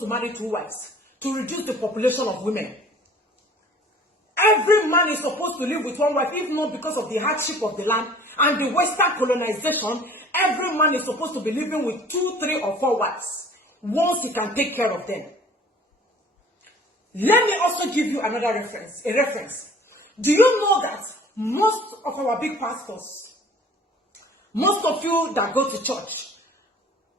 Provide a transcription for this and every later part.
to marry 2 wives to reduce the population of women. Every man is supposed to live with 1 wife, if not because of the hardship of the land and the Western colonization. Every man is supposed to be living with 2, 3, or 4 wives once he can take care of them. Let me also give you another reference. Do you know that most of our big pastors, most of you that go to church,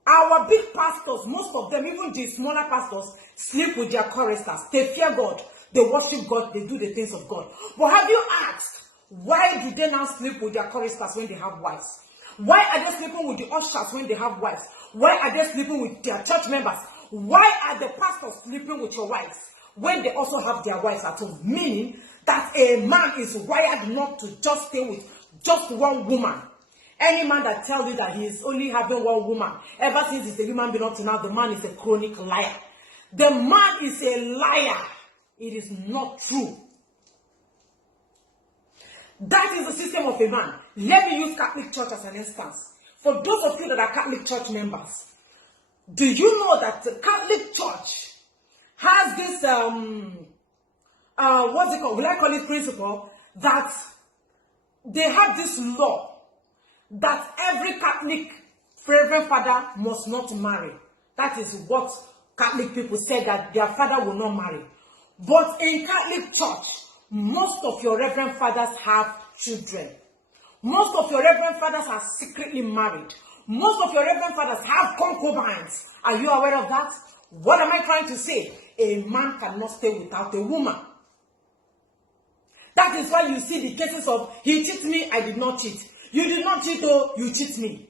our big pastors, most of them, even the smaller pastors, sleep with their choristers. They fear God, they worship God, they do the things of God. But have you asked, why do they now sleep with their choristers when they have wives? Why are they sleeping with the ushers when they have wives? Why are they sleeping with their church members? Why are the pastors sleeping with your wives when they also have their wives at home? Meaning that a man is wired not to just stay with just 1 woman. Any man that tells you that he is only having 1 woman, ever since he's a human being up to now, the man is a chronic liar. The man is a liar. It is not true. That is the system of a man. Let me use Catholic Church as an instance. For those of you that are Catholic Church members, do you know that the Catholic Church has this, what's it called? Will I call it principle? That they have this law that every Catholic Reverend Father must not marry. That is what Catholic people say, that their father will not marry. But in Catholic Church, most of your Reverend Fathers have children. Most of your Reverend Fathers are secretly married. Most of your Reverend Fathers have concubines. Are you aware of that? What am I trying to say? A man cannot stay without a woman. That is why you see the cases of, he cheats me, I did not cheat. You did not cheat, oh, you cheat me.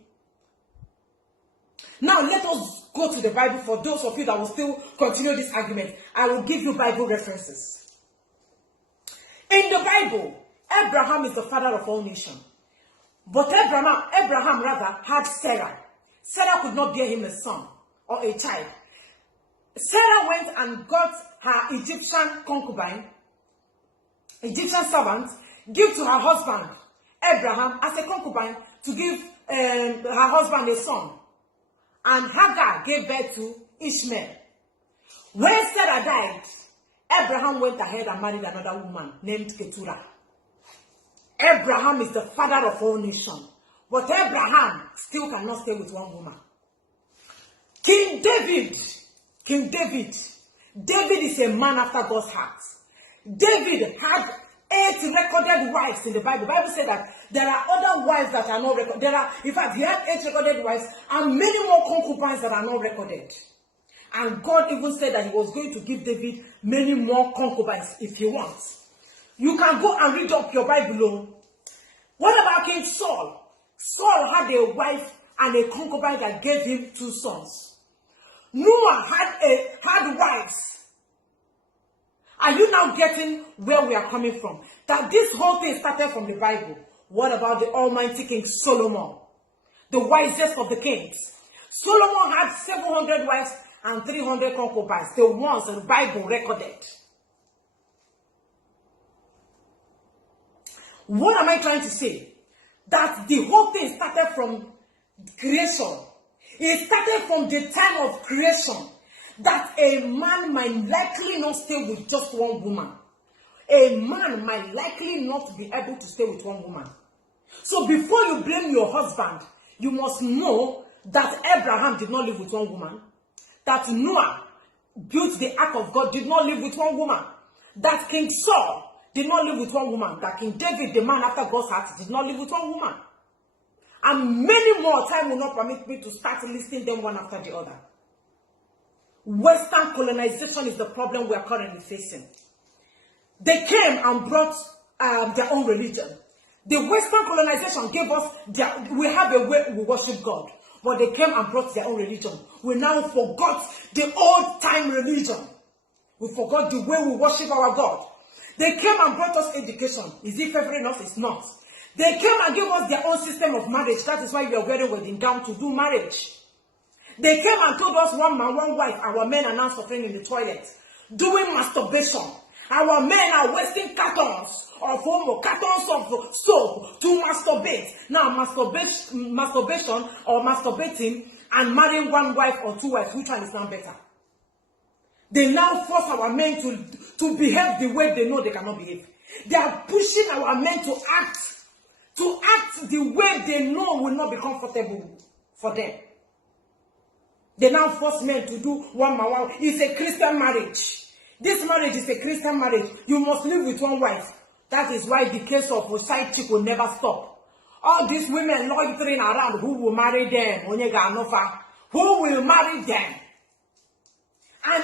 Now let us go to the Bible. For those of you that will still continue this argument, I will give you Bible references. In the Bible, Abraham is the father of all nations. But Abraham rather had Sarah. Sarah could not bear him a son or a child. Sarah went and got her Egyptian concubine, Egyptian servant, give to her husband, Abraham, as a concubine to give her husband a son. And Hagar gave birth to Ishmael. When Sarah died, Abraham went ahead and married another woman named Keturah. Abraham is the father of all nations. But Abraham still cannot stay with 1 woman. King David is a man after God's heart. David had 8 recorded wives in the Bible. The Bible said that there are other wives that are not recorded. In fact, he had 8 recorded wives and many more concubines that are not recorded. And God even said that he was going to give David many more concubines if he wants. You can go and read up your Bible. What about King Saul? Saul had a wife and a concubine that gave him 2 sons. Noah had wives. Are you now getting where we are coming from? That this whole thing started from the Bible. What about the almighty King Solomon? The wisest of the kings. Solomon had 700 wives and 300 concubines. The ones the Bible recorded. What am I trying to say? That the whole thing started from creation. It started from the time of creation. That a man might likely not stay with just 1 woman. A man might likely not be able to stay with 1 woman. So before you blame your husband, you must know that Abraham did not live with 1 woman. That Noah built the ark of God, did not live with 1 woman. That King Saul did not live with 1 woman. That King David, the man after God's heart, did not live with 1 woman. And many more. Time will not permit me to start listing them one after the other. Western colonization is the problem we are currently facing. They came and brought their own religion. The Western colonization gave us, we have a way we worship God. But they came and brought their own religion. We now forgot the old time religion. We forgot the way we worship our God. They came and brought us education. Is it favoring us? It's not. They came and gave us their own system of marriage. That is why we are wearing wedding gown to do marriage. They came and told us 1 man, 1 wife. Our men are now suffering in the toilet, doing masturbation. Our men are wasting cartons of cartons of soap to masturbate. Now, masturbation or masturbating and marrying 1 wife or 2 wives, which one is now better? They now force our men to behave the way they know they cannot behave. They are pushing our men to act the way they know will not be comfortable for them. They now force men to do one by one. It's a Christian marriage. This marriage is a Christian marriage. You must live with one wife. That is why the case of a side chick will never stop. All these women loitering around, who will marry them? Who will marry them?